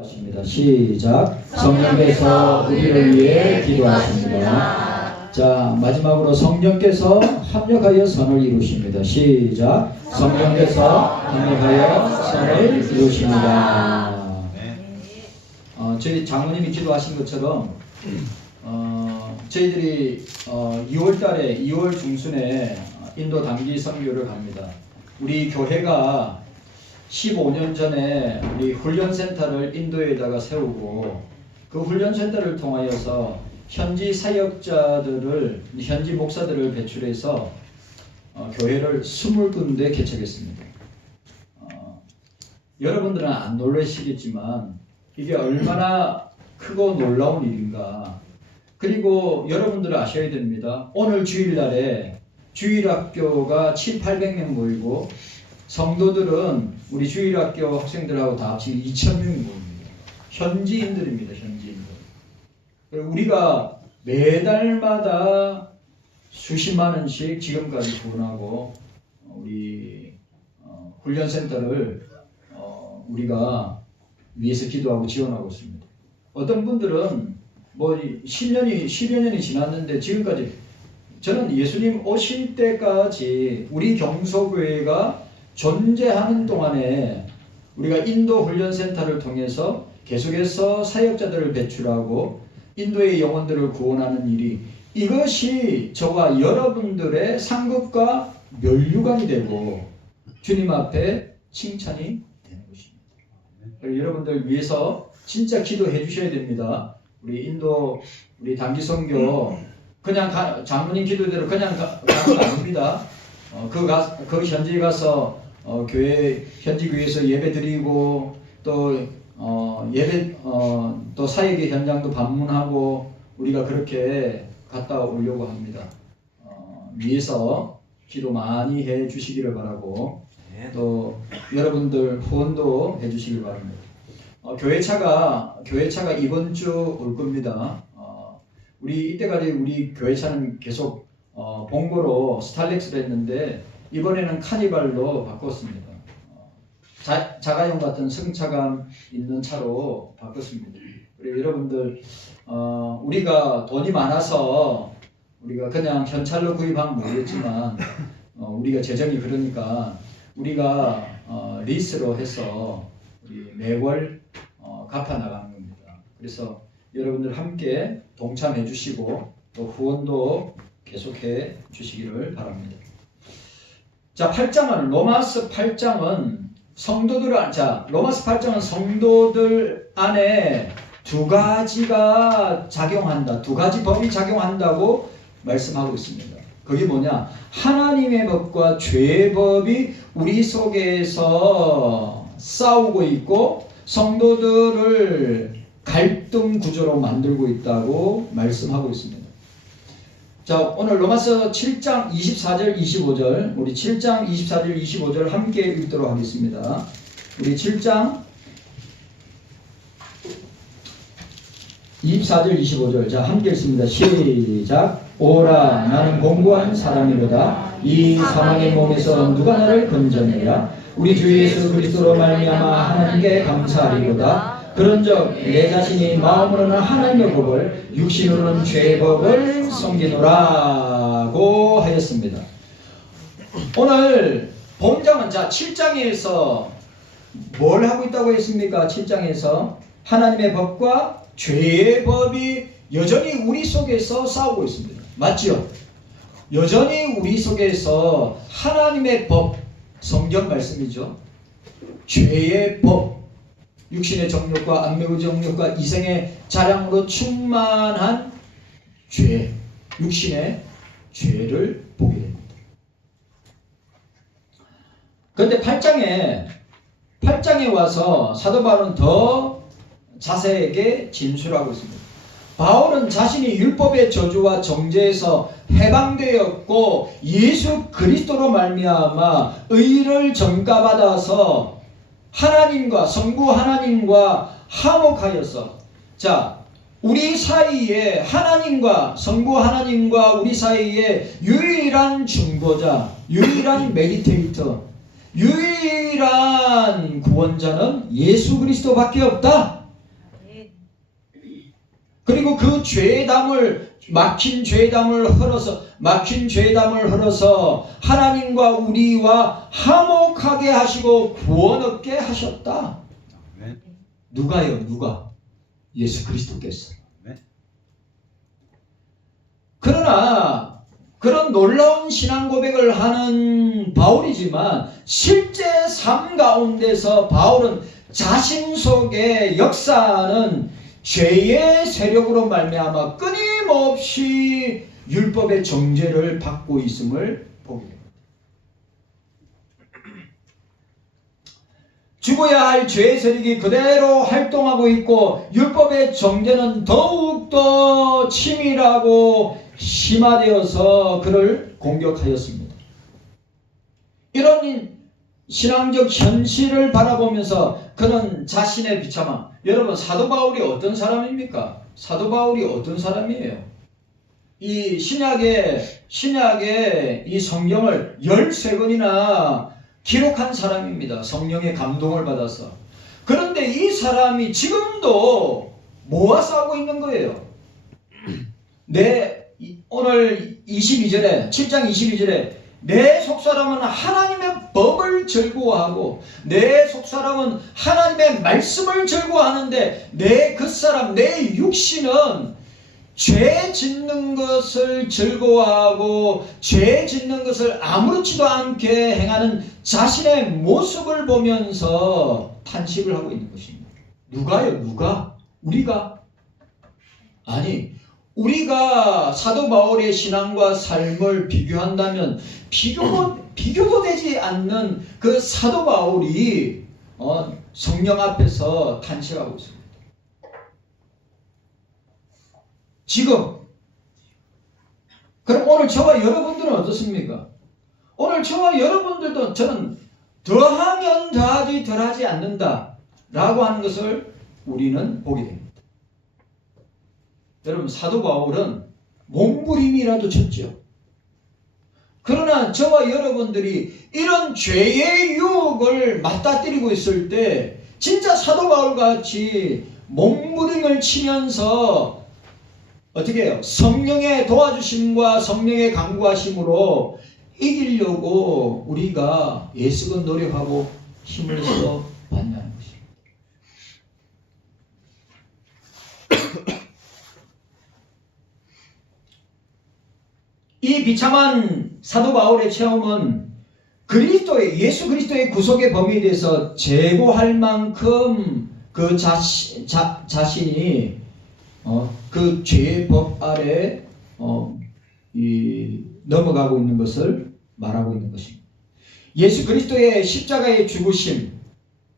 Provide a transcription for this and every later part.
하십니다. 시작. 성령께서 우리를 위해 기도하십니다. 자, 마지막으로 성령께서 합력하여 선을 이루십니다. 시작. 성령께서 합력하여 선을 이루십니다. 저희 장로님이 기도하신 것처럼 저희들이 2월달에 2월 중순에 인도 단기 선교를 갑니다. 우리 교회가 15년 전에 우리 훈련센터를 인도에다가 세우고 그 훈련센터를 통하여서 현지 사역자들을, 현지 목사들을 배출해서 교회를 20군데 개척했습니다. 여러분들은 안 놀라시겠지만 이게 얼마나 크고 놀라운 일인가. 그리고 여러분들은 아셔야 됩니다. 오늘 주일날에 주일학교가 700~800명 모이고 성도들은 우리 주일학교 학생들하고 다 합치면 2000명이 모입니다. 현지인들입니다. 현지인들. 우리가 매달마다 수십만 원씩 지금까지 후원하고 우리 훈련센터를 우리가 위해서 기도하고 지원하고 있습니다. 어떤 분들은 뭐 10여 년이 지났는데 지금까지, 저는 예수님 오실 때까지 우리 경소교회가 존재하는 동안에 우리가 인도 훈련센터를 통해서 계속해서 사역자들을 배출하고 인도의 영혼들을 구원하는 일이, 이것이 저와 여러분들의 상급과 멸류관이 되고 주님 앞에 칭찬이 되는 것입니다. 여러분들 위해서 진짜 기도해 주셔야 됩니다. 우리 인도 우리 단기 선교 그냥 장로님 기도대로 그냥 가는 거 아닙니다. 그 현지에 가서 교회 현지 교회에서 예배 드리고 또 또 사역의 현장도 방문하고 우리가 그렇게 갔다 오려고 합니다. 위에서 기도 많이 해 주시기를 바라고 또 여러분들 후원도 해 주시길 바랍니다. 교회차가 이번 주 올 겁니다. 우리 이때까지 우리 교회차는 계속 봉고로 스탈렉스를 했는데 이번에는 카니발로 바꿨습니다. 자가용 같은 승차감 있는 차로 바꿨습니다. 그리고 여러분들 우리가 돈이 많아서 우리가 그냥 현찰로 구입하면 모르겠지만 우리가 재정이 그러니까 우리가 리스로 해서 우리 매월 갚아 나가는 겁니다. 그래서 여러분들 함께 동참해 주시고 또 후원도 계속해 주시기를 바랍니다. 자, 8장은 로마서 8장은 로마서 8장은 성도들 안에 두 가지가 작용한다. 두 가지 법이 작용한다고 말씀하고 있습니다. 그게 뭐냐? 하나님의 법과 죄의 법이 우리 속에서 싸우고 있고 성도들을 갈등 구조로 만들고 있다고 말씀하고 있습니다. 자, 오늘 로마서 7장 24절 25절 우리 7장 24절 25절 함께 읽도록 하겠습니다. 우리 7장 24절 25절 자 함께 읽습니다. 시작. 오라 나는 공고한 사람이로다. 이 사망의 몸에서 누가 나를 건져내랴. 우리 주 예수 그리스도로 말미암아 하나님께 감사하리로다. 그런즉 내 자신이 마음으로는 하나님의 법을 육신으로는 죄의 법을 섬기노라고 하였습니다. 오늘 본장은 7장에서 뭘 하고 있다고 했습니까? 7장에서 하나님의 법과 죄의 법이 여전히 우리 속에서 싸우고 있습니다. 맞죠? 여전히 우리 속에서 하나님의 법, 성경 말씀이죠. 죄의 법, 육신의 정욕과 악명의 정욕과 이생의 자랑으로 충만한 죄, 육신의 죄를 보게 됩니다. 그런데 8장에 와서 사도 바울은 더 자세하게 진술하고 있습니다. 바울은 자신이 율법의 저주와 정죄에서 해방되었고 예수 그리스도로 말미암아 의를 전가받아서 하나님과 성부 하나님과 화목하여서, 자, 우리 사이에 하나님과 성부 하나님과 우리 사이에 유일한 중보자, 유일한 메디테이터, 유일한 구원자는 예수 그리스도밖에 없다. 그리고 그 죄담을 막힌 죄담을 흘어서 하나님과 우리와 화목하게 하시고 구원 얻게 하셨다. 누가요? 누가? 예수 그리스도께서. 그러나 그런 놀라운 신앙 고백을 하는 바울이지만 실제 삶 가운데서 바울은 자신 속에 역사하는 죄의 세력으로 말미암아 끊임없이 율법의 정죄를 받고 있음을 보게 됩니다. 죽어야 할 죄의 세력이 그대로 활동하고 있고 율법의 정죄는 더욱더 치밀하고 심화되어서 그를 공격하였습니다. 이런 신앙적 현실을 바라보면서 그는 자신의 비참함, 여러분 사도 바울이 어떤 사람입니까? 사도 바울이 어떤 사람이에요? 이 신약의 이 성경을 13권이나 기록한 사람입니다. 성령의 감동을 받아서. 그런데 이 사람이 지금도 뭐와 싸우고 있는 거예요? 오늘 22절에 7장 22절에 내 속사람은 하나님의 법을 즐거워하고 내 속사람은 하나님의 말씀을 즐거워하는데 내 육신은 죄 짓는 것을 즐거워하고 죄 짓는 것을 아무렇지도 않게 행하는 자신의 모습을 보면서 탄식을 하고 있는 것입니다. 누가요? 누가? 우리가? 아니, 우리가 사도 바울의 신앙과 삶을 비교한다면 비교도 되지 않는 그 사도 바울이 성령 앞에서 탄식하고 있습니다. 지금 그럼 오늘 저와 여러분들은 어떻습니까? 오늘 저와 여러분들도 저는 더하면 더하지 덜하지 않는다 라고 하는 것을 우리는 보게 됩니다. 여러분 사도 바울은 몸부림이라도 쳤죠. 그러나 저와 여러분들이 이런 죄의 유혹을 맞닥뜨리고 있을 때 진짜 사도 바울같이 몸부림을 치면서 어떻게 해요? 성령의 도와주심과 성령의 강구하심으로 이기려고 우리가 애쓰고 노력하고 힘을 써 반야하는 것입니다. 이 비참한 사도 바울의 체험은 예수 그리스도의 구속의 범위에 대해서 제보할 만큼 그 자신이 그 죄의 법 아래 넘어가고 있는 것을 말하고 있는 것입니다. 예수 그리스도의 십자가의 죽으심.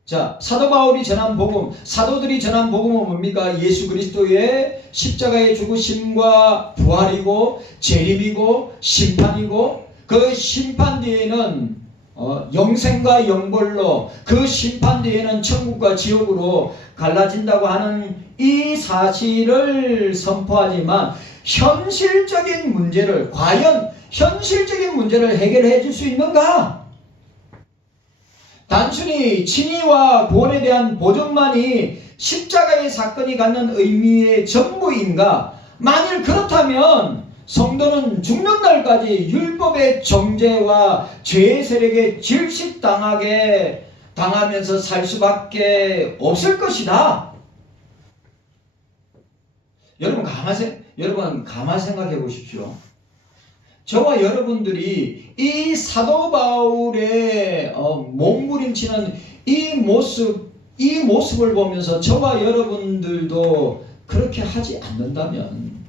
자, 사도 바울이 전한 복음, 사도들이 전한 복음은 뭡니까? 예수 그리스도의 십자가의 죽으심과 부활이고 재림이고 심판이고 그 심판 뒤에는 영생과 영벌로 그 심판 뒤에는 천국과 지옥으로 갈라진다고 하는 이 사실을 선포하지만 과연 현실적인 문제를 해결해 줄 수 있는가? 단순히 칭의와 구원에 대한 보증만이 십자가의 사건이 갖는 의미의 전부인가? 만일 그렇다면 성도는 죽는 날까지 율법의 정죄와 죄의 세력에 질식당하면서 살 수밖에 없을 것이다. 여러분 가만 생각해 보십시오. 저와 여러분들이 이 사도 바울의 몸부림치는 이 모습을 보면서 저와 여러분들도 그렇게 하지 않는다면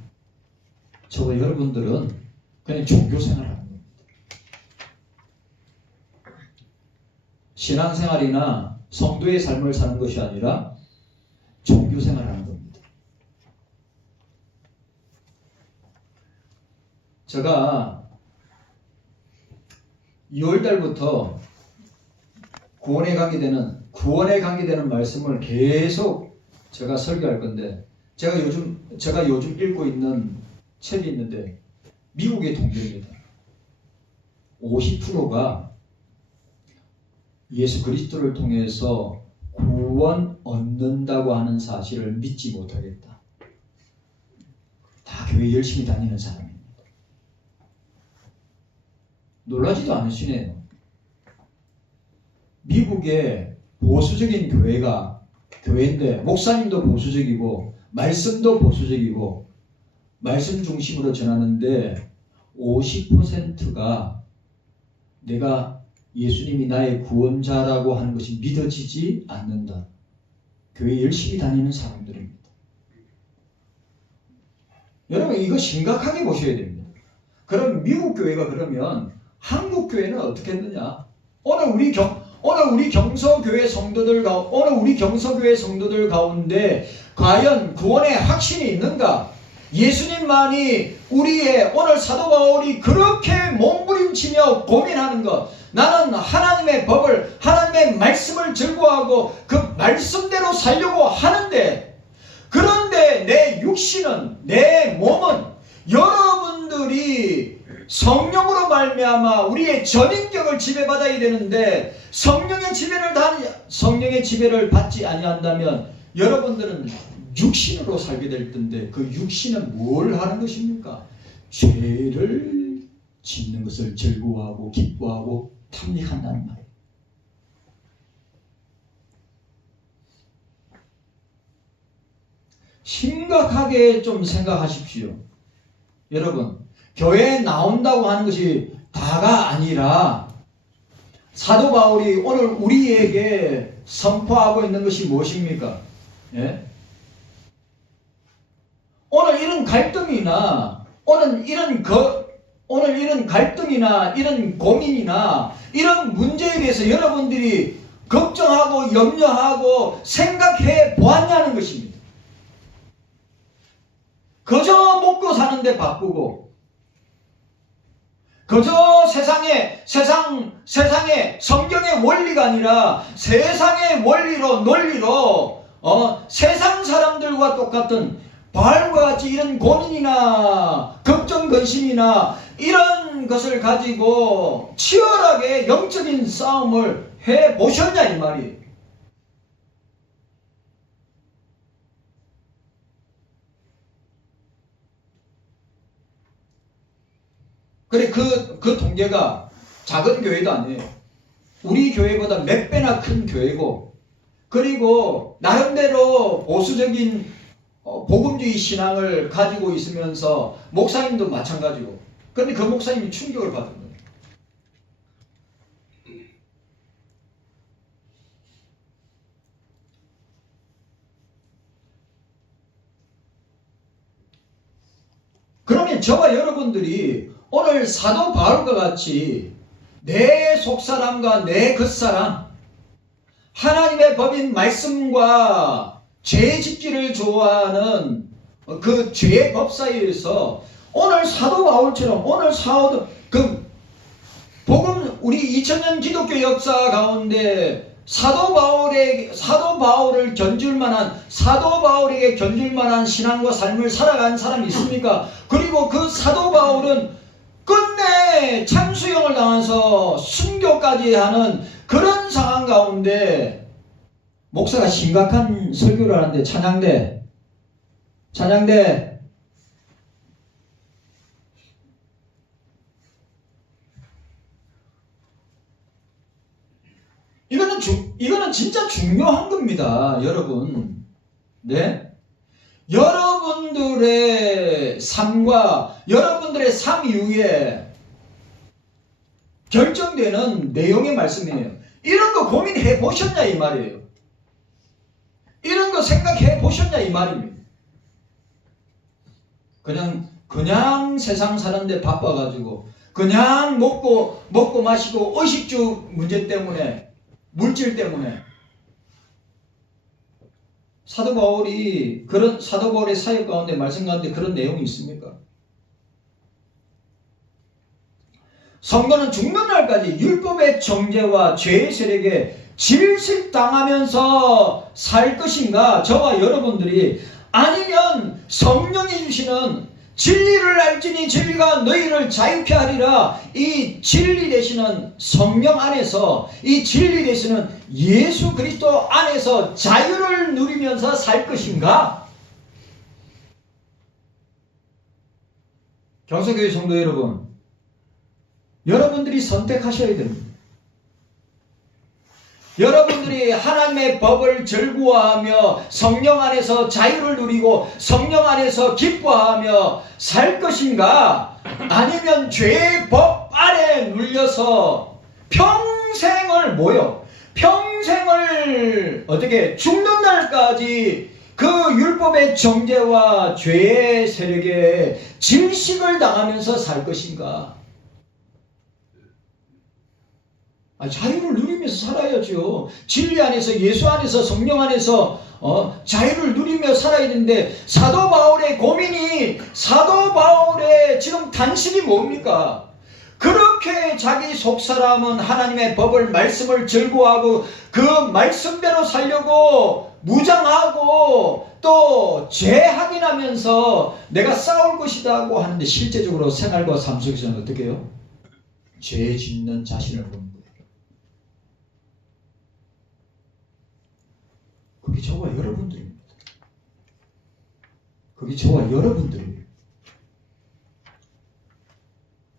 저와 여러분들은 그냥 종교생활을 하는 겁니다. 신앙생활이나 성도의 삶을 사는 것이 아니라 종교생활을 하는 겁니다. 제가 2월달부터 구원에 관계되는 말씀을 계속 제가 설교할 건데 제가 요즘 읽고 있는 책이 있는데 미국의 통계입니다. 50%가 예수 그리스도를 통해서 구원 얻는다고 하는 사실을 믿지 못하겠다. 다 교회 열심히 다니는 사람입니다. 놀라지도 않으시네요. 미국의 보수적인 교회인데 목사님도 보수적이고 말씀도 보수적이고 말씀 중심으로 전하는데 50%가 내가 예수님이 나의 구원자라고 하는 것이 믿어지지 않는다. 교회 열심히 다니는 사람들입니다. 여러분 이거 심각하게 보셔야 됩니다. 그럼 미국 교회가 그러면 한국 교회는 어떻게 했느냐? 오늘 우리 경서교회 성도들 가운데 과연 구원의 확신이 있는가? 예수님만이 우리의 오늘 사도 바울이 그렇게 몸부림치며 고민하는 것, 나는 하나님의 법을, 하나님의 말씀을 즐거워하고 그 말씀대로 살려고 하는데, 그런데 내 육신은, 내 몸은 여러분들이 성령으로 말미암아 우리의 전인격을 지배받아야 되는데 성령의 지배를 받지 아니한다면 여러분들은 육신으로 살게 될 텐데 그 육신은 뭘 하는 것입니까? 죄를 짓는 것을 즐거워하고 기뻐하고 탐닉한다는 말이에요. 심각하게 좀 생각하십시오. 여러분, 교회에 나온다고 하는 것이 다가 아니라 사도 바울이 오늘 우리에게 선포하고 있는 것이 무엇입니까? 예? 오늘 이런 갈등이나 이런 고민이나 이런 문제에 대해서 여러분들이 걱정하고 염려하고 생각해 보았냐는 것입니다. 그저 먹고 사는데 바쁘고 그저 세상의 성경의 원리가 아니라 세상의 논리로 세상 사람들과 똑같은 바울과 같이 이런 고민이나 걱정 근심이나 이런 것을 가지고 치열하게 영적인 싸움을 해 보셨냐 이 말이에요. 그래 그 통계가 작은 교회도 아니에요. 우리 교회보다 몇 배나 큰 교회고, 그리고 나름대로 보수적인 복음주의 신앙을 가지고 있으면서 목사님도 마찬가지고, 그런데 그 목사님이 충격을 받은 거예요. 그러면 저와 여러분들이 오늘 사도 바울과 같이 내 속사람과 내 겉사람, 하나님의 법인 말씀과 죄 짓기를 좋아하는 그 죄의 법 사이에서 오늘 사도 바울처럼 우리 2000년 기독교 역사 가운데 사도 바울에게 견줄 만한 신앙과 삶을 살아간 사람이 있습니까? 그리고 그 사도 바울은 끝내 참수형을 당해서 순교까지 하는 그런 상황 가운데 목사가 심각한 설교를 하는데 찬양대 이거는 진짜 중요한 겁니다, 여러분. 네? 여러분들의 삶과 여러분들의 삶 이후에 결정되는 내용의 말씀이에요. 이런 거 고민해 보셨냐 이 말이에요. 이런 거 생각해 보셨냐 이 말입니다. 그냥 세상 사는데 바빠가지고 그냥 먹고 마시고 의식주 문제 때문에, 물질 때문에 사도 바울의 사역 가운데 말씀 가운데 그런 내용이 있습니까? 성도는 죽는 날까지 율법의 정죄와 죄의 세력에 질식당하면서 살 것인가? 저와 여러분들이, 아니면 성령이 주시는 진리를 알지니 진리가 너희를 자유케 하리라, 이 진리 되시는 성령 안에서, 이 진리 되시는 예수 그리스도 안에서 자유를 누리면서 살 것인가? 경성교회 성도 여러분, 여러분들이 선택하셔야 됩니다. 여러분들이 하나님의 법을 즐거워하며 성령 안에서 자유를 누리고 성령 안에서 기뻐하며 살 것인가, 아니면 죄의 법 아래 눌려서 평생을 어떻게 죽는 날까지 그 율법의 정죄와 죄의 세력에 질식을 당하면서 살 것인가? 자유를 누리면서 살아야죠. 진리 안에서, 예수 안에서, 성령 안에서 자유를 누리며 살아야 되는데, 사도 바울의 고민이, 사도 바울의 지금 단식이 뭡니까? 그렇게 자기 속사람은 하나님의 법을, 말씀을 즐거워하고 그 말씀대로 살려고 무장하고 또 죄 확인하면서 내가 싸울 것이다 고 하는데, 실제적으로 생활과 삶 속에서는 어떻게 해요? 죄 짓는 자신을 보는 거예요. 그게 저와 여러분들입니다. 그게 저와 여러분들입니다.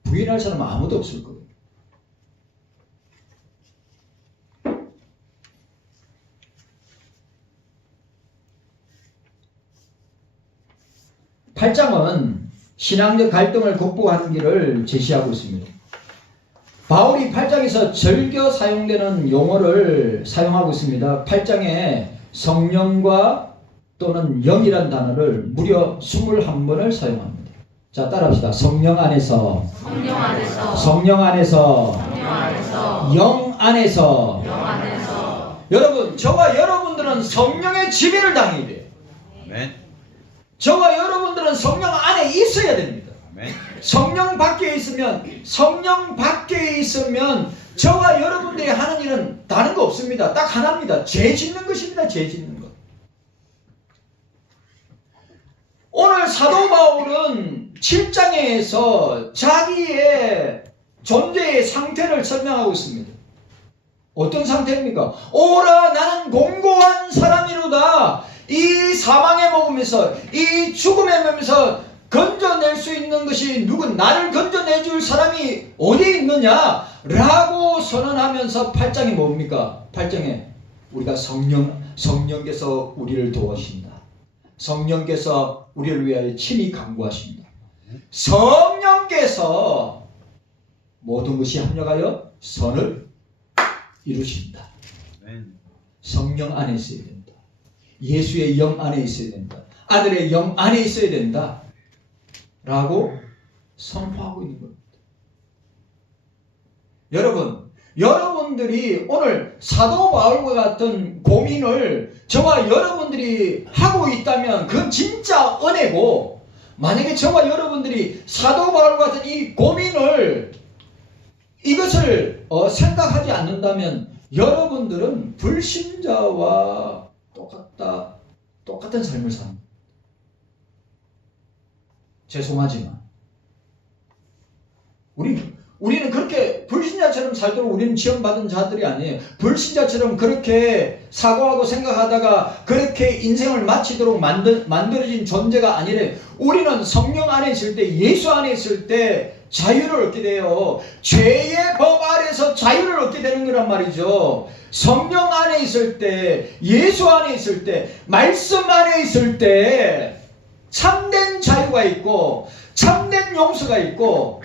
부인할 사람은 아무도 없을 거예요. 팔장은 신앙적 갈등을 극복하는 길을 제시하고 있습니다. 바울이 8장에서 즐겨 사용되는 용어를 사용하고 있습니다. 8장에 성령과 또는 영이란 단어를 무려 21번을 사용합니다. 자, 따라합시다. 성령 안에서, 성령 안에서, 영 안에서. 여러분, 저와 여러분들은 성령의 지배를 당해야 돼요. 아멘. 저와 여러분들은 성령 안에 있어야 됩니다. 아멘. 성령 밖에 있으면 저와 여러분들이 하는 일은 다른 거 없습니다. 딱 하나입니다. 죄 짓는 것입니다. 죄 짓는 것. 오늘 사도 바울은 7장에서 자기의 존재의 상태를 설명하고 있습니다. 어떤 상태입니까? 오라, 나는 공고한 사람이로다. 이 사망의 몸에서, 이 죽음의 몸에서 건져낼 수 있는 것이 나를 건져내줄 사람이 어디에 있느냐? 라고 선언하면서 8장이 뭡니까? 8장에 우리가 성령께서 우리를 도우신다. 성령께서 우리를 위하여 친히 간구하신다. 성령께서 모든 것이 합력하여 선을 이루신다. 성령 안에 있어야 된다. 예수의 영 안에 있어야 된다. 아들의 영 안에 있어야 된다. 라고 선포하고 있는 겁니다. 여러분들이 오늘 사도 바울과 같은 고민을 저와 여러분들이 하고 있다면 그건 진짜 은혜고, 만약에 저와 여러분들이 사도 바울과 같은 이 고민을, 이것을 생각하지 않는다면 여러분들은 불신자와 똑같은 삶을 삽니다. 죄송하지만 우리는 그렇게 불신자처럼 살도록 우리는 지원받은 자들이 아니에요. 불신자처럼 그렇게 사고하고 생각하다가 그렇게 인생을 마치도록 만들어진 존재가 아니래. 우리는 성령 안에 있을 때, 예수 안에 있을 때 자유를 얻게 돼요. 죄의 법 아래서 자유를 얻게 되는 거란 말이죠. 성령 안에 있을 때, 예수 안에 있을 때, 말씀 안에 있을 때 참된 자유가 있고, 참된 용서가 있고,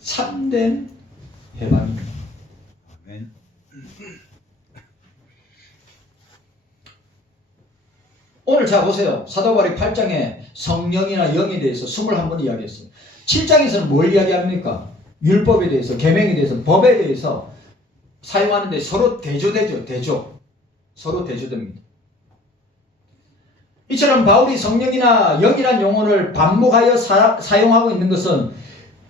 참된 해방입니다. 오늘 자 보세요. 사도 바울이 8장에 성령이나 영에 대해서 21번 이야기했어요. 7장에서는 뭘 이야기합니까? 율법에 대해서, 계명에 대해서, 법에 대해서 사용하는데 서로 대조되죠. 서로 대조됩니다. 이처럼 바울이 성령이나 영이란 용어를 반복하여 사용하고 있는 것은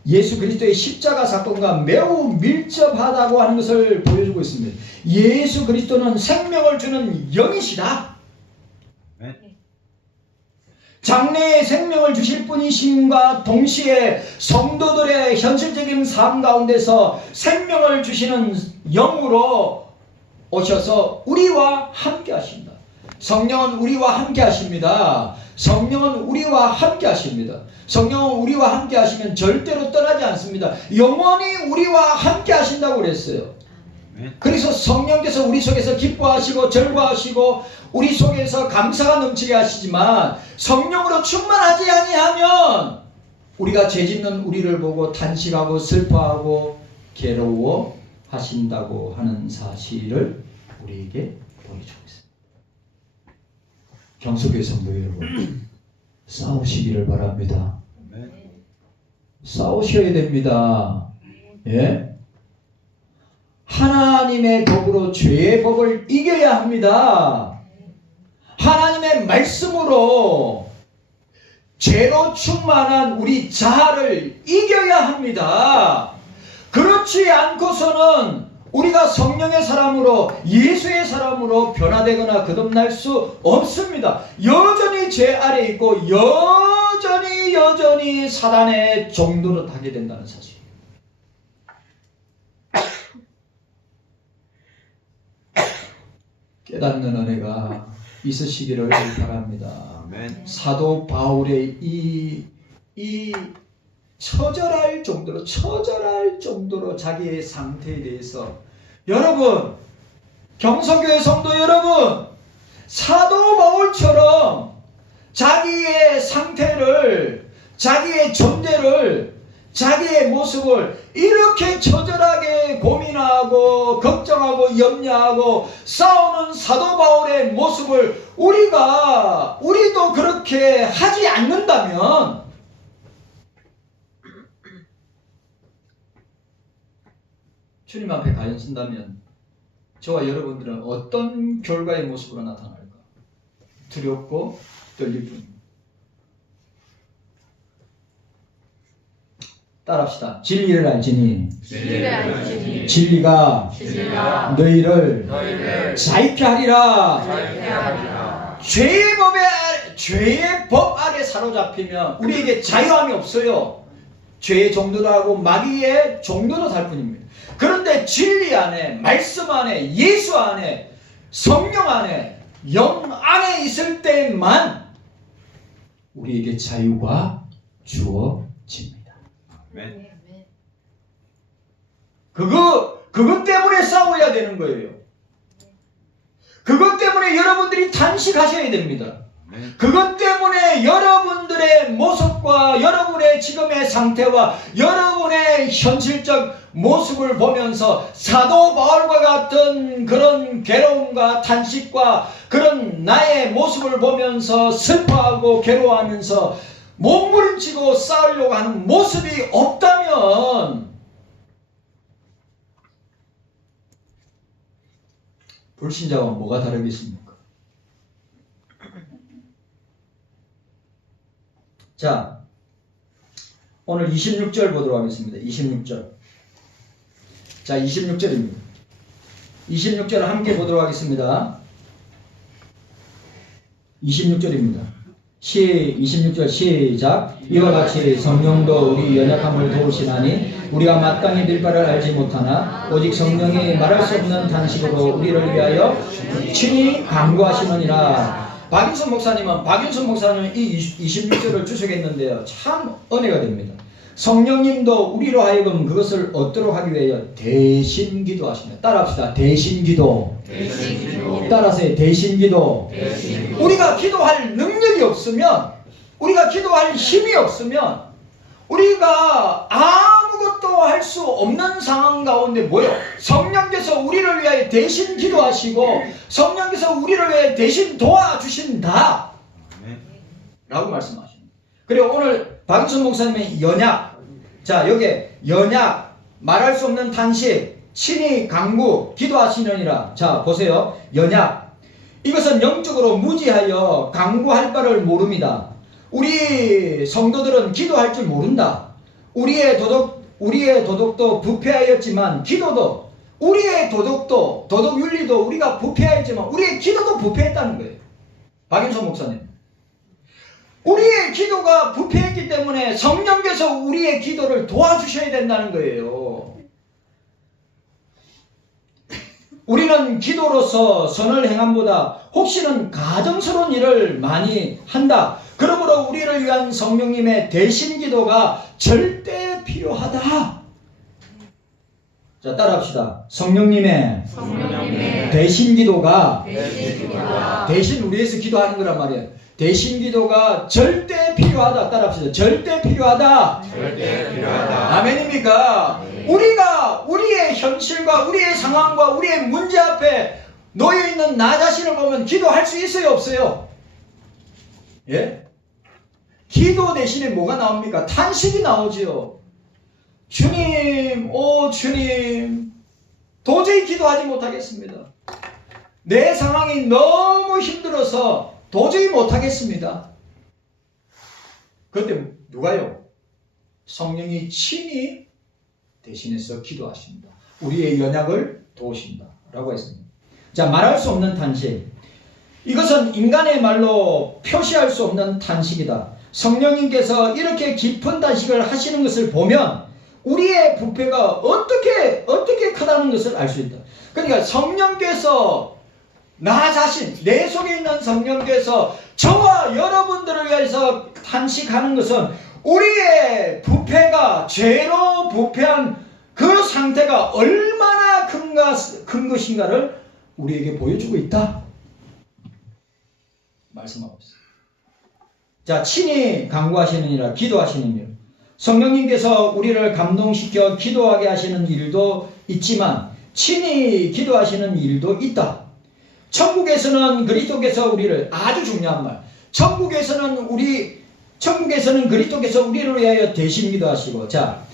예수 그리스도의 십자가 사건과 매우 밀접하다고 하는 것을 보여주고 있습니다. 예수 그리스도는 생명을 주는 영이시다. 장래에 생명을 주실 분이심과 동시에 성도들의 현실적인 삶 가운데서 생명을 주시는 영으로 오셔서 우리와 함께 하신다. 성령은 우리와 함께 하십니다. 성령은 우리와 함께 하십니다. 성령은 우리와 함께 하시면 절대로 떠나지 않습니다. 영원히 우리와 함께 하신다고 그랬어요. 그래서 성령께서 우리 속에서 기뻐하시고 절과하시고 우리 속에서 감사가 넘치게 하시지만 성령으로 충만하지 아니하면 우리가 죄짓는 우리를 보고 탄식하고 슬퍼하고 괴로워 하신다고 하는 사실을 우리에게 보여주고 있습니다. 경속교회 성도 여러분, 싸우시기를 바랍니다. 싸우셔야 됩니다. 예? 하나님의 법으로 죄의 법을 이겨야 합니다. 하나님의 말씀으로 죄로 충만한 우리 자아를 이겨야 합니다. 그렇지 않고서는 우리가 성령의 사람으로 예수의 사람으로 변화되거나 거듭날 수 없습니다. 여전히 죄 아래 있고 여전히 사단의 종노릇 하게 된다는 사실. 깨닫는 은혜가 있으시기를 바랍니다. 아멘. 사도 바울의 이 처절할 정도로 자기의 상태에 대해서, 여러분, 경성교회 성도 여러분, 사도 바울처럼 자기의 상태를, 자기의 존재를, 자기의 모습을 이렇게 처절하게 고민하고 걱정하고 염려하고 싸우는 사도 바울의 모습을 우리도 그렇게 하지 않는다면 주님 앞에 가연 쓴다면 저와 여러분들은 어떤 결과의 모습으로 나타날까? 두렵고 떨릴 뿐입니다. 따라합시다. 진리를 알지니 진리가 너희를 자유케 하리라. 죄의 법 아래 사로잡히면 우리에게 자유함이 없어요. 죄의 종노릇 하고 마귀의 종노릇 할 뿐입니다. 그런데 진리 안에, 말씀 안에, 예수 안에, 성령 안에, 영 안에 있을 때만 우리에게 자유가 주어집니다. 그것 때문에 싸워야 되는 거예요. 그것 때문에 여러분들이 단식하셔야 됩니다. 그것 때문에 여러분들의 모습과 여러분의 지금의 상태와 여러분의 현실적 모습을 보면서 사도 바울과 같은 그런 괴로움과 탄식과 그런 나의 모습을 보면서 슬퍼하고 괴로워하면서 몸부림치고 싸우려고 하는 모습이 없다면 불신자와 뭐가 다르겠습니까? 자, 오늘 26절 보도록 하겠습니다. 26절. 자, 26절입니다. 26절을 함께 보도록 하겠습니다. 26절입니다. 26절 시작. 이와 같이 성령도 우리 연약함을 도우시나니 우리가 마땅히 될 바를 알지 못하나 오직 성령이 말할 수 없는 탄식으로 우리를 위하여 친히 간구하시느니라. 박윤선 목사님은 이 26절을 주석했는데요. 참 은혜가 됩니다. 성령님도 우리로 하여금 그것을 얻도록 하기 위하여 대신 기도하십니다. 따라합시다. 대신 기도. 따라서 대신 기도. 우리가 기도할 능력이 없으면, 우리가 기도할 힘이 없으면 우리가 아무것도 할 수 없는 상황 가운데 뭐요? 성령께서 우리를 위하여 대신 기도하시고 성령께서 우리를 위하여 대신 도와주신다 라고 말씀하십니다. 그리고 오늘 박윤선 목사님의 연약, 자 여기에 연약, 말할 수 없는 탄식, 친히 간구, 기도하시느니라. 자 보세요. 연약, 이것은 영적으로 무지하여 간구할 바를 모릅니다. 우리 성도들은 기도할 줄 모른다. 우리의 도덕도 부패하였지만 기도도, 우리의 도덕도, 도덕윤리도 우리가 부패하였지만 우리의 기도도 부패했다는 거예요. 박윤선 목사님, 우리의 기도가 부패했기 때문에 성령께서 우리의 기도를 도와주셔야 된다는 거예요. 우리는 기도로서 선을 행함보다 혹시는 가정스러운 일을 많이 한다. 그러므로 우리를 위한 성령님의 대신 기도가 절대 필요하다. 자, 따라합시다. 성령님의 대신 기도가 대신 우리 위해서 기도하는 거란 말이에요. 대신 기도가 절대 필요하다. 따라합시다. 절대 필요하다. 아멘입니까? 우리가 우리의 현실과 우리의 상황과 우리의 문제 앞에 놓여 있는 나 자신을 보면 기도할 수 있어요, 없어요? 예? 기도 대신에 뭐가 나옵니까? 탄식이 나오지요. 주님, 오 주님, 도저히 기도하지 못하겠습니다. 내 상황이 너무 힘들어서 도저히 못하겠습니다. 그때 누가요? 성령이 친히 대신해서 기도하십니다. 우리의 연약을 도우신다 라고 했습니다. 자, 말할 수 없는 탄식. 이것은 인간의 말로 표시할 수 없는 탄식이다. 성령님께서 이렇게 깊은 탄식을 하시는 것을 보면 우리의 부패가 어떻게 크다는 것을 알 수 있다. 그러니까 성령께서 나 자신, 내 속에 있는 성령께서 저와 여러분들을 위해서 탄식하는 것은 우리의 부패가 죄로 부패한 그 상태가 얼마나 큰 것인가를 우리에게 보여주고 있다. 말씀하고 있습니다. 자, 친히 간구하시느니라, 기도하시느니라. 성령님께서 우리를 감동시켜 기도하게 하시는 일도 있지만 친히 기도하시는 일도 있다. 천국에서는 그리스도께서 우리를, 아주 중요한 말, 천국에서는 그리스도께서 우리를 위하여 대신 기도하시고, 자,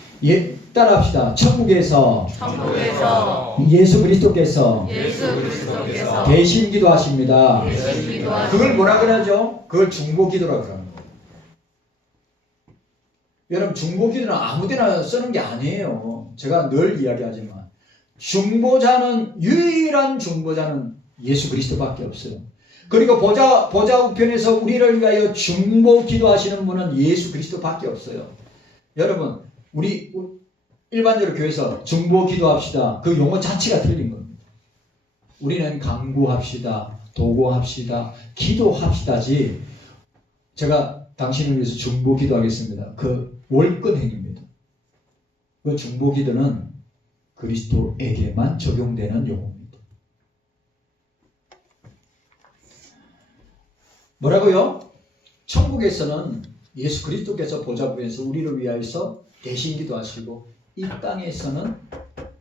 따라합시다. 천국에서 예수 그리스도께서 대신 기도하십니다. 그걸 뭐라 그러죠? 그걸 중보기도라고 그러는 거예요. 여러분, 중보기도는 아무데나 쓰는 게 아니에요. 제가 늘 이야기하지만 중보자는, 유일한 중보자는 예수 그리스도밖에 없어요. 그리고 보좌 우편에서 우리를 위하여 중보 기도하시는 분은 예수 그리스도밖에 없어요. 여러분, 우리 일반적으로 교회에서 중보 기도합시다, 그 용어 자체가 틀린 겁니다. 우리는 간구합시다, 도구합시다, 기도합시다지, 제가 당신을 위해서 중보 기도하겠습니다, 그 월권행입니다. 그 중보 기도는 그리스도에게만 적용되는 용어입니다. 뭐라고요? 천국에서는 예수 그리스도께서 보좌부에서 우리를 위하여서 대신 기도하시고, 이 땅에서는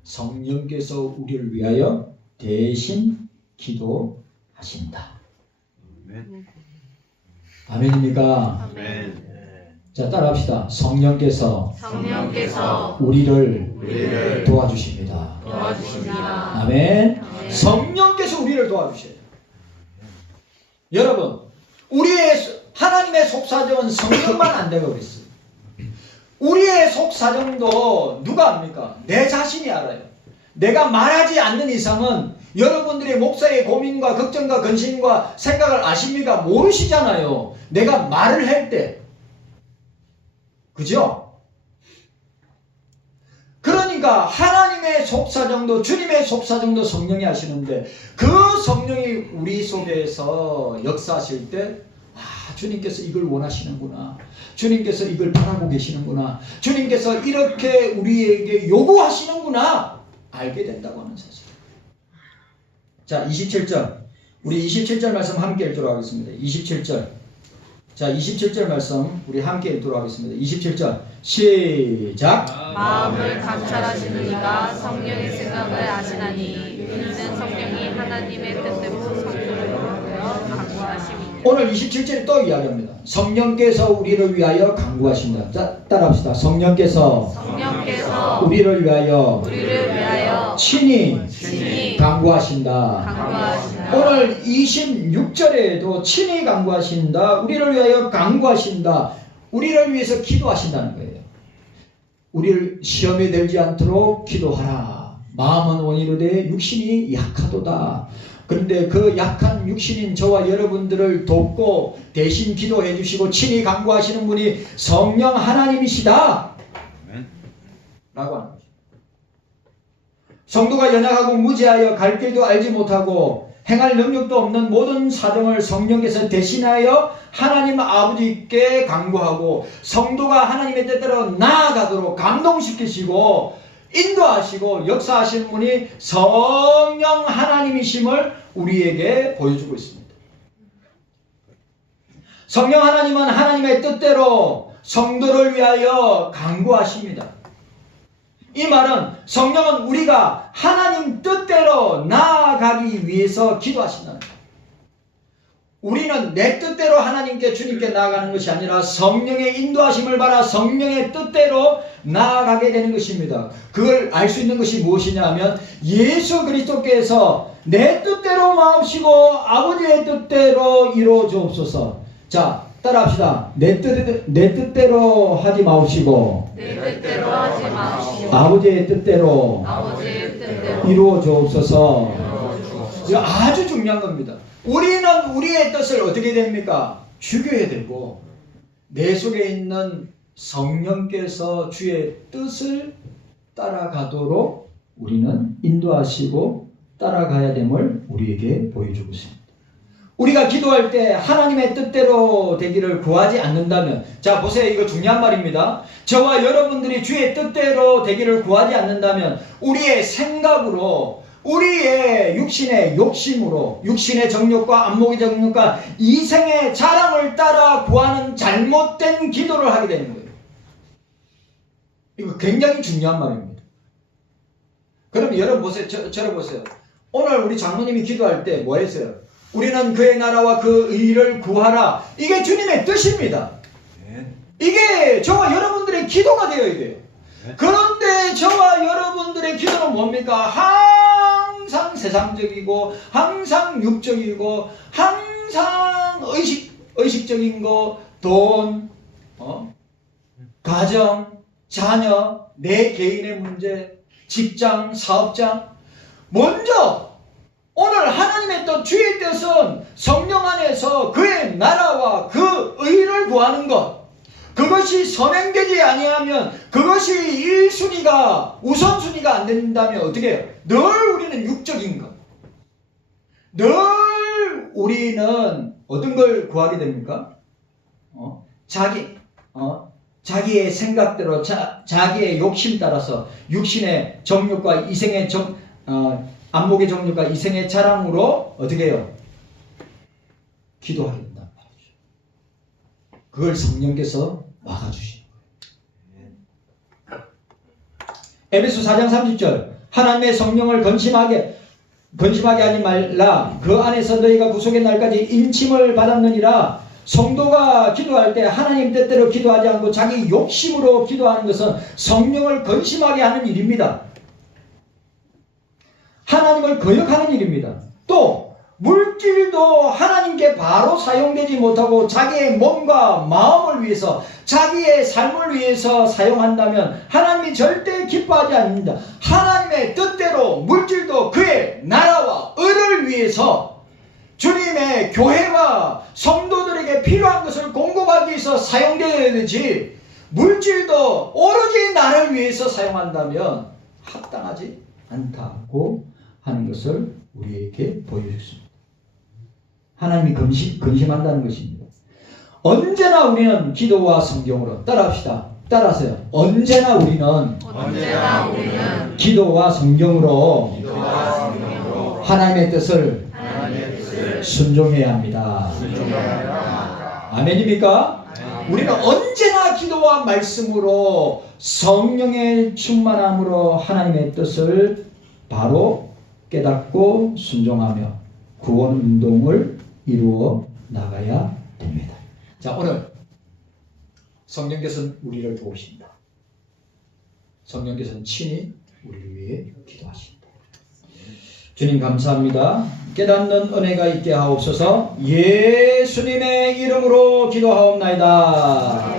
성령께서 우리를 위하여 대신 기도하신다. 아멘입니까? 아멘. 자, 따라합시다. 성령께서 우리를 도와주십니다. 아멘. 성령께서 우리를 도와주셔요. 여러분, 하나님의 속사정은 성령만 안 되고 그랬어요. 우리의 속사정도 누가 압니까? 내 자신이 알아요. 내가 말하지 않는 이상은 여러분들의 목사의 고민과 걱정과 근심과 생각을 아십니까? 모르시잖아요. 내가 말을 할 때. 그죠? 그러니까 하나님의 속사정도, 주님의 속사정도 성령이 하시는데, 그 성령이 우리 속에서 역사하실 때, 주님께서 이걸 원하시는구나, 주님께서 이걸 바라고 계시는구나, 주님께서 이렇게 우리에게 요구하시는구나 알게 된다고 하는 사실. 자, 27절, 우리 27절 말씀 함께 읽도록 하겠습니다. 27절. 자, 27절 말씀 우리 함께 읽도록 하겠습니다. 27절 시작. 마음을 감찰하시는 이가 성령의 생각을 아시나니 이는 성령이 하나님의 뜻대로 성도를 하여 간구하심이니라. 오늘 27절에 또 이야기합니다. 성령께서 우리를 위하여 간구하신다. 자, 따라합시다. 성령께서 우리를 위하여 친히 간구하신다. 오늘 26절에도 친히 간구하신다, 우리를 위하여 간구하신다, 우리를 위해서 기도하신다는 거예요. 우리를 시험에 들지 않도록 기도하라. 마음은 원이로되 육신이 약하도다. 그런데 그 약한 육신인 저와 여러분들을 돕고 대신 기도해 주시고 친히 간구하시는 분이 성령 하나님이시다 라고 하는 거죠. 성도가 연약하고 무지하여 갈 길도 알지 못하고 행할 능력도 없는 모든 사정을 성령께서 대신하여 하나님 아버지께 간구하고 성도가 하나님의 뜻대로 나아가도록 감동시키시고 인도하시고 역사하시는 분이 성령 하나님이심을 우리에게 보여주고 있습니다. 성령 하나님은 하나님의 뜻대로 성도를 위하여 간구하십니다. 이 말은 성령은 우리가 하나님 뜻대로 나아가기 위해서 기도하신다는 거예요. 우리는 내 뜻대로 하나님께 주님께 나아가는 것이 아니라 성령의 인도하심을 받아 성령의 뜻대로 나아가게 되는 것입니다. 그걸 알 수 있는 것이 무엇이냐 하면 예수 그리스도께서 내 뜻대로 마옵시고 아버지의 뜻대로 이루어 주옵소서. 자, 따라합시다. 내 뜻대로 하지 마옵시고 내 뜻대로 하지 마시오. 아버지의 뜻대로 아버지의 뜻대로 이루어 주옵소서. 이루어주옵소서. 이거 아주 중요한 겁니다. 우리는 우리의 뜻을 어떻게 됩니까? 죽여야 되고 내 속에 있는 성령께서 주의 뜻을 따라가도록 우리는 인도하시고 따라가야 됨을 우리에게 보여주고 있습니다. 우리가 기도할 때 하나님의 뜻대로 되기를 구하지 않는다면, 자 보세요, 이거 중요한 말입니다. 저와 여러분들이 주의 뜻대로 되기를 구하지 않는다면 우리의 생각으로, 우리의 육신의 욕심으로, 육신의 정욕과 안목의 정욕과 이생의 자랑을 따라 구하는 잘못된 기도를 하게 되는 거예요. 이거 굉장히 중요한 말입니다. 그럼 여러분 보세요. 저를 보세요. 오늘 우리 장로님이 기도할 때 뭐 했어요? 우리는 그의 나라와 그 의를 구하라. 이게 주님의 뜻입니다. 이게 저와 여러분들의 기도가 되어야 돼요. 그런데 저와 여러분들의 기도는 뭡니까? 항상 세상적이고 항상 육적이고 항상 의식적인 거, 돈, 가정, 자녀, 내 개인의 문제, 직장, 사업장. 먼저 오늘 하나님의 뜻, 주의 뜻은 성령 안에서 그의 나라와 그 의를 구하는 것. 그것이 선행되지 아니하면, 그것이 1순위가 우선순위가 안 된다면 어떻게 해요? 늘 우리는 육적인 것. 늘 우리는 어떤 걸 구하게 됩니까? 자기의 생각대로, 자기의 욕심 따라서 육신의 정욕과 이생의 안목의 정욕과 이생의 자랑으로 어떻게 해요? 기도하게 된단 말이죠. 그걸 성령께서 막아주시는 거예요. 에베소 4장 30절 하나님의 성령을 근심하게 하지 말라. 그 안에서 너희가 구속의 날까지 인침을 받았느니라. 성도가 기도할 때 하나님 뜻대로 기도하지 않고 자기 욕심으로 기도하는 것은 성령을 근심하게 하는 일입니다. 하나님을 거역하는 일입니다. 또 물질도 하나님께 바로 사용되지 못하고 자기의 몸과 마음을 위해서, 자기의 삶을 위해서 사용한다면 하나님이 절대 기뻐하지 않습니다. 하나님의 뜻대로 물질도 그의 나라와 의를 위해서, 주님의 교회와 성도들에게 필요한 것을 공급하기 위해서 사용되어야 되지, 물질도 오로지 나를 위해서 사용한다면 합당하지 않다고 하는 것을 우리에게 보여줬습니다. 하나님이 근심한다는 것입니다. 언제나 우리는 기도와 성경으로, 따라합시다. 따라하세요. 언제나 우리는 기도와 성경으로 하나님의 뜻을 순종해야 합니다. 아멘입니까? 우리는 언제나 기도와 말씀으로 성령의 충만함으로 하나님의 뜻을 바로 깨닫고 순종하며 구원 운동을 이루어 나가야 됩니다. 자, 오늘 성령께서는 우리를 도우십니다. 성령께서는 친히 우리를 위해 기도하십니다. 주님 감사합니다. 깨닫는 은혜가 있게 하옵소서. 예수님의 이름으로 기도하옵나이다.